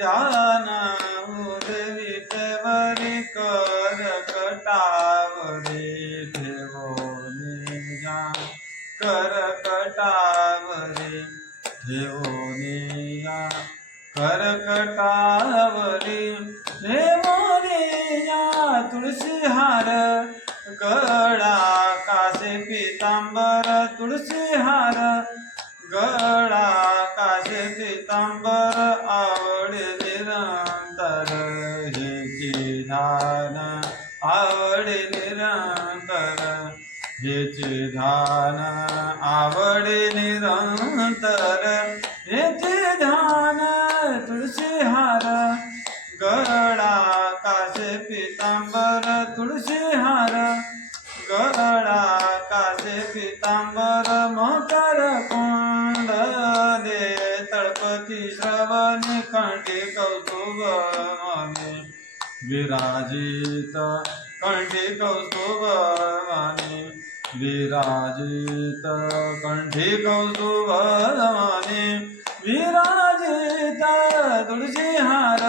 ध्यान उर्विटेवरी करकटावरी ठेवोनी ध्यान करकटावरी ठेवोनी ध्यान करकटावरी ठेवोनी ध्यान तुळशी हार गळा कासे पीतांबर तुळशी हार गळा कासे पीतांबर आवडे निरंतर हेची ध्यान आवडे निरंतर हेचे ध्यान आवडे निरंतर हेचे ध्यान तुळशी हार गळा कासे पीतांबर तुळशी हार गळा कासे पीतांबर मकर कुंडले तळपती श्रवणी कंठी कौस्तुभ माने विराजित कंठी कौस्तुभ माने विराजित कंठी कौस्तुभ माने विराजित तुळशी हार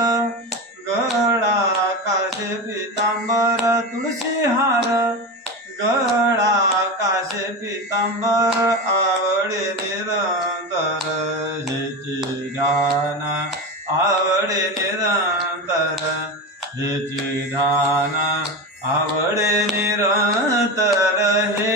गळा कासे पीतांबर तुळशी हार गळा कासे पीतांबर आवडे निरंतर हेचे ध्यान आवडे निरंतर हेचे ध्यान आवडे निरंतर हे